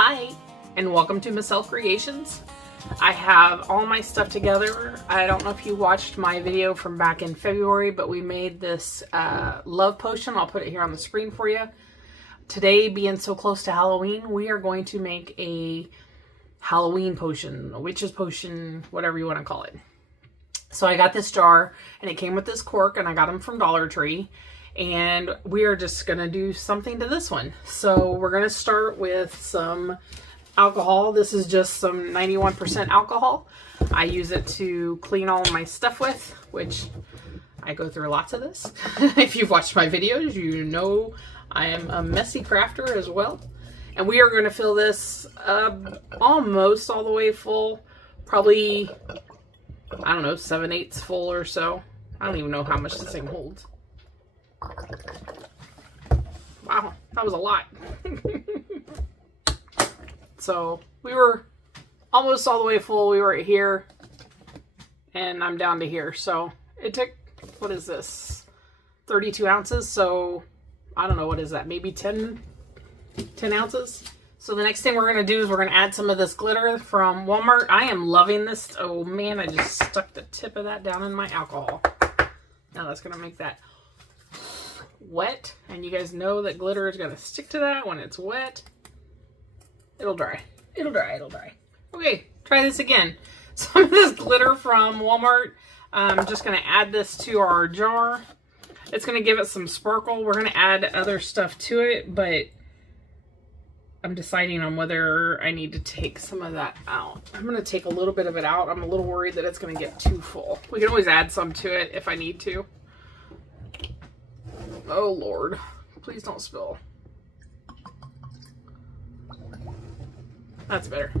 Hi, and welcome to Michelle Creations. I have all my stuff together. I don't know if you watched my video from back in February, but we made this love potion. I'll put it here on the screen for you. Today, being so close to Halloween, we are going to make a Halloween potion, a witch's potion, whatever you want to call it. So I got this jar, and it came with this cork, and I got them from Dollar Tree. And we are just going to do something to this one. So we're going to start with some alcohol. This is just some 91% alcohol. I use it to clean all of my stuff with, which I go through lots of this. If you've watched my videos, you know I am a messy crafter as well. And we are going to fill this almost all the way full. Probably, I don't know, 7/8 full or so. I don't even know how much this thing holds. Wow, that was a lot. So we were almost all the way full. We were at here and I'm down to here. So it took, what is this? 32 ounces. So I don't know, what is that? Maybe 10 ounces. So the next thing we're going to do is we're going to add some of this glitter from Walmart. I am loving this. Oh man, I just stuck the tip of that down in my alcohol. Now that's going to make that wet, and you guys know that glitter is going to stick to that when it's wet. It'll dry. It'll dry. It'll dry. Okay, try this again. Some of this glitter from Walmart. I'm just going to add this to our jar. It's going to give it some sparkle. We're going to add other stuff to it, but I'm deciding on whether I need to take some of that out. I'm going to take a little bit of it out. I'm a little worried that it's going to get too full. We can always add some to it if I need to. Oh Lord, please don't spill. That's better.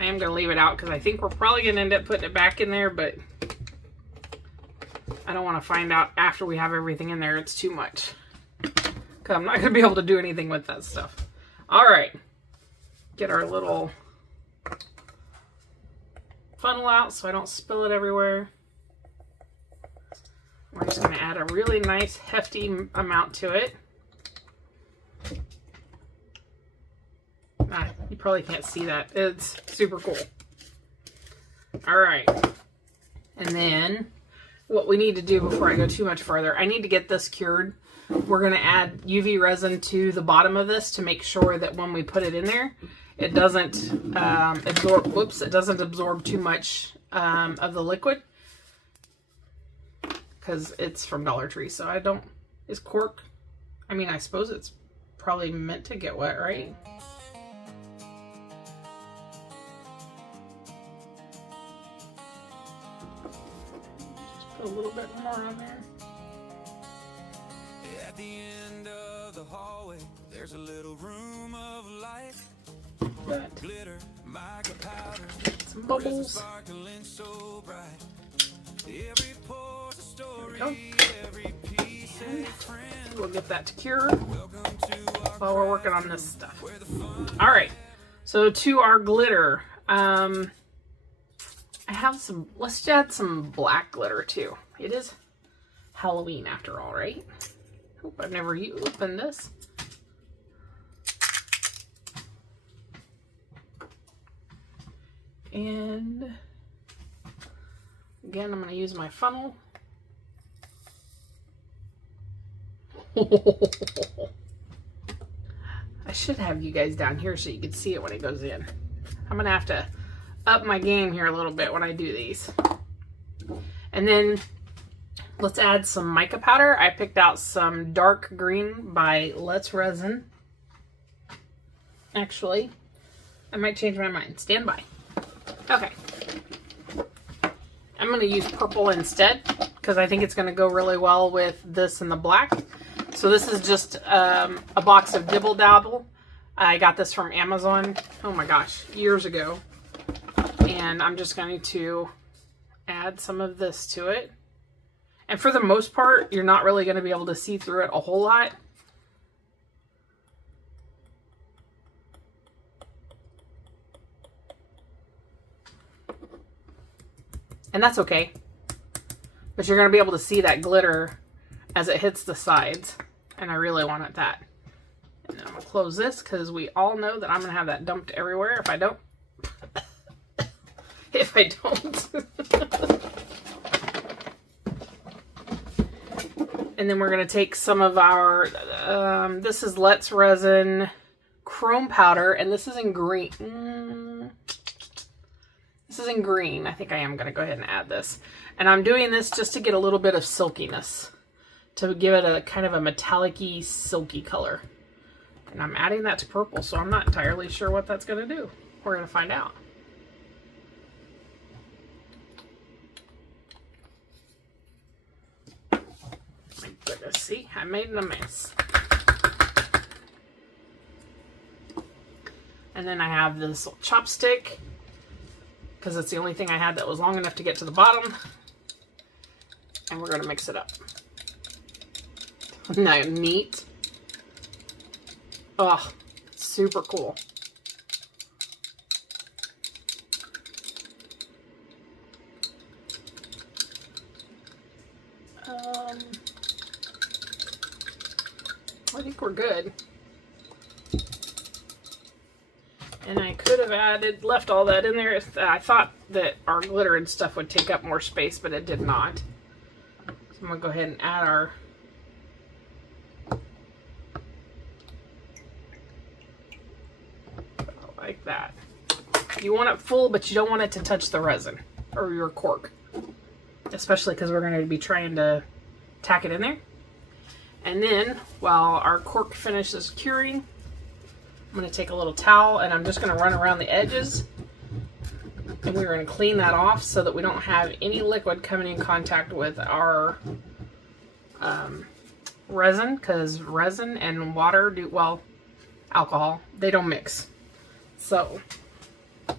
I am going to leave it out because I think we're probably going to end up putting it back in there, but I don't want to find out after we have everything in there it's too much. Because I'm not going to be able to do anything with that stuff. Alright, get our little funnel out so I don't spill it everywhere. We're just going to add a really nice hefty amount to it. You probably can't see that. It's super cool. Alright. And then what we need to do before I go too much further, I need to get this cured. We're going to add UV resin to the bottom of this to make sure that when we put it in there, it doesn't absorb too much of the liquid. Because it's from Dollar Tree, so I don't, is cork, I mean, I suppose it's probably meant to get wet, right? Just put a little bit more on there. At the end of the hallway, there's a little room of light. Glitter, mica powder, some bubbles. So bright. Every pore's a story, every piece a friend. We'll get that to cure while we're working on this stuff. All right, so to our glitter, I have some, let's add some black glitter too. It is Halloween after all, right? Hope I've never opened this. And again, I'm going to use my funnel. I should have you guys down here so you can see it when it goes in. I'm going to have to up my game here a little bit when I do these. And then let's add some mica powder. I picked out some dark green by Resin. Actually, I might change my mind. Stand by. Okay. I'm going to use purple instead because I think it's going to go really well with this and the black. So this is just a box of Dibble Dabble. I got this from Amazon, oh my gosh, years ago. And I'm just going to add some of this to it. And for the most part, you're not really going to be able to see through it a whole lot. And that's okay. But you're going to be able to see that glitter as it hits the sides. And I really wanted that. And then I'm gonna close this because we all know that I'm gonna have that dumped everywhere if I don't. If I don't. And then we're gonna take some of our, this is Let's Resin chrome powder, and this is in green. This is in green. I think I am gonna go ahead and add this. And I'm doing this just to get a little bit of silkiness, to give it a kind of a metallic-y, silky color. And I'm adding that to purple, so I'm not entirely sure what that's gonna do. We're gonna find out. My goodness, see, I made a mess. And then I have this little chopstick, because it's the only thing I had that was long enough to get to the bottom. And we're gonna mix it up. Isn't that neat? Oh, super cool. I think we're good. And I could have left all that in there. I thought that our glitter and stuff would take up more space, but it did not. So I'm gonna go ahead and add our like that. You want it full, but you don't want it to touch the resin or your cork, especially because we're going to be trying to tack it in there. And then while our cork finishes curing, I'm going to take a little towel and I'm just going to run around the edges, and we're going to clean that off so that we don't have any liquid coming in contact with our resin, because resin and water do, well, alcohol, they don't mix. So all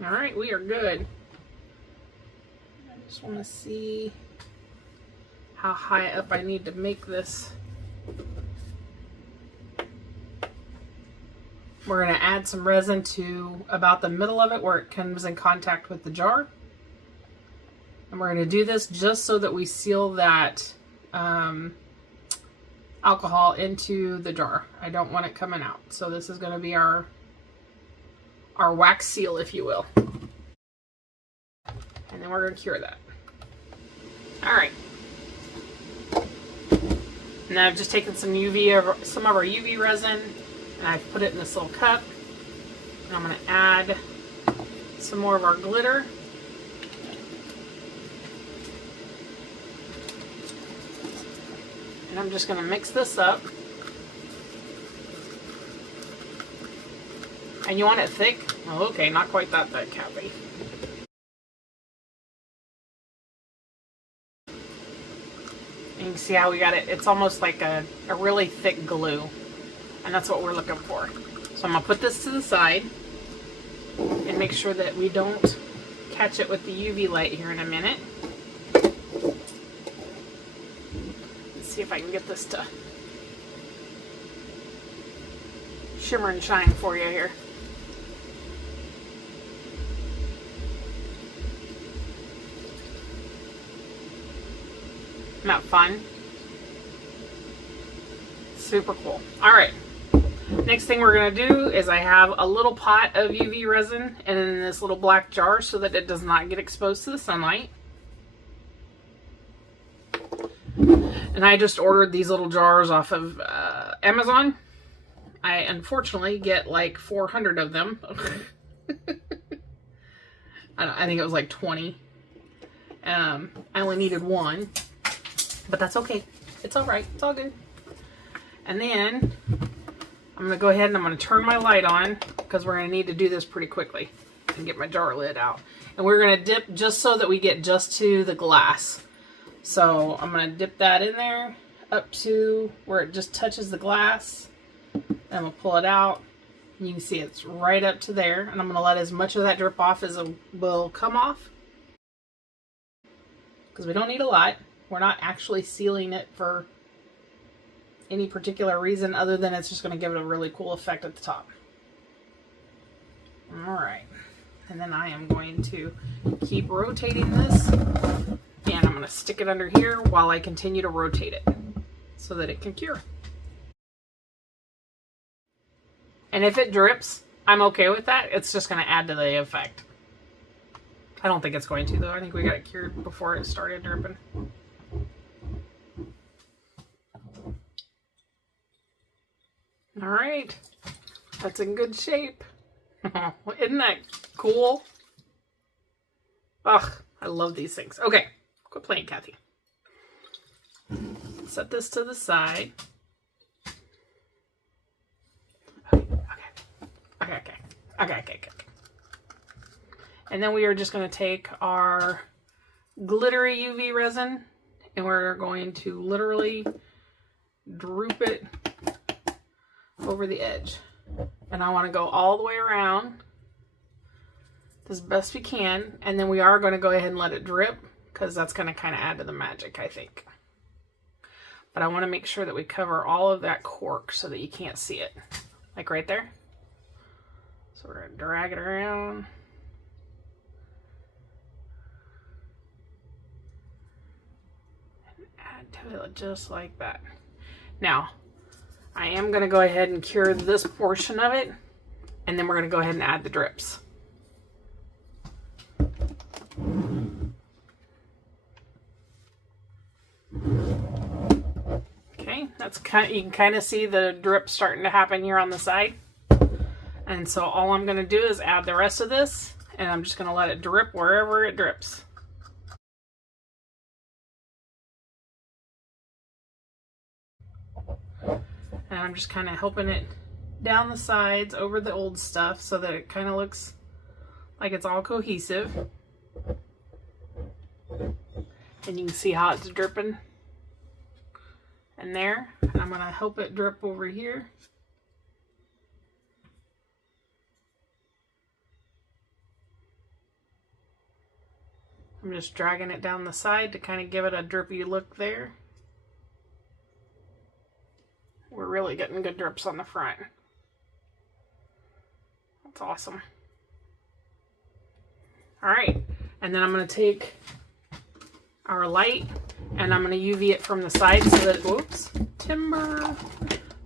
right, we are good. I just want to see how high up I need to make this. We're going to add some resin to about the middle of it where it comes in contact with the jar. And we're going to do this just so that we seal that alcohol into the jar. I don't want it coming out. So this is going to be our wax seal, if you will. And then we're going to cure that. All right. Now I've just taken some of our UV resin, and I've put it in this little cup. And I'm going to add some more of our glitter. And I'm just going to mix this up. And you want it thick? Oh, okay, not quite that thick, Kathy. And you can see how we got it. It's almost like a really thick glue. And that's what we're looking for. So I'm going to put this to the side and make sure that we don't catch it with the UV light here in a minute. See if I can get this to shimmer and shine for you here. Isn't that fun? Super cool. All right. Next thing we're going to do is I have a little pot of UV resin and in this little black jar so that it does not get exposed to the sunlight. And I just ordered these little jars off of Amazon. I unfortunately get like 400 of them. I think it was like 20. I only needed one, but that's okay. It's all right. It's all good. And then I'm going to go ahead and I'm going to turn my light on because we're going to need to do this pretty quickly and get my jar lid out. And we're going to dip just so that we get just to the glass. So I'm going to dip that in there up to where it just touches the glass. And we'll pull it out. And you can see it's right up to there. And I'm going to let as much of that drip off as it will come off. Because we don't need a lot. We're not actually sealing it for any particular reason other than it's just going to give it a really cool effect at the top. Alright. And then I am going to keep rotating this, and I'm going to stick it under here while I continue to rotate it so that it can cure. And if it drips, I'm okay with that. It's just going to add to the effect. I don't think it's going to, though. I think we got it cured before it started dripping. All right, that's in good shape. Isn't that cool? Ugh, I love these things. Okay, quit playing, Kathy. Set this to the side. Okay. And then we are just going to take our glittery UV resin and we're going to literally droop it over the edge. And I want to go all the way around as best we can. And then we are going to go ahead and let it drip because that's going to kind of add to the magic, I think. But I want to make sure that we cover all of that cork so that you can't see it. Like right there. So we're going to drag it around. And add to it just like that. Now, I am going to go ahead and cure this portion of it, and then we're going to go ahead and add the drips. Okay, that's kind of, you can kind of see the drip starting to happen here on the side. And so all I'm going to do is add the rest of this, and I'm just going to let it drip wherever it drips. And I'm just kind of helping it down the sides over the old stuff so that it kind of looks like it's all cohesive. And you can see how it's dripping in there. And I'm going to help it drip over here. I'm just dragging it down the side to kind of give it a drippy look there. We're really getting good drips on the front. That's awesome. All right, and then I'm going to take our light and I'm going to UV it from the side so that, whoops, timber,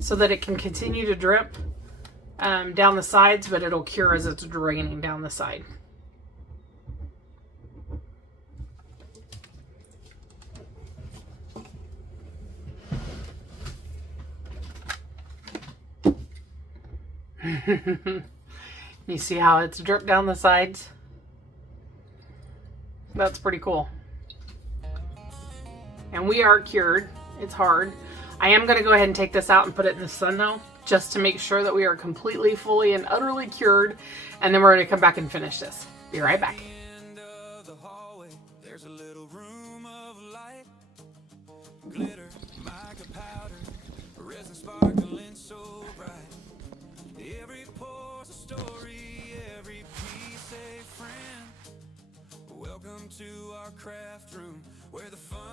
so that it can continue to drip down the sides, but it'll cure as it's draining down the side. You see how it's dripped down the sides? That's pretty cool. And we are cured. It's hard. I am going to go ahead and take this out and put it in the sun though, just to make sure that we are completely, fully, and utterly cured. And then we're going to come back and finish this. Be right back. There's a little room of light, glitter, mica powder, resin sparkling so bright. Every pore's a story, every piece a friend. Welcome to our craft room where the fun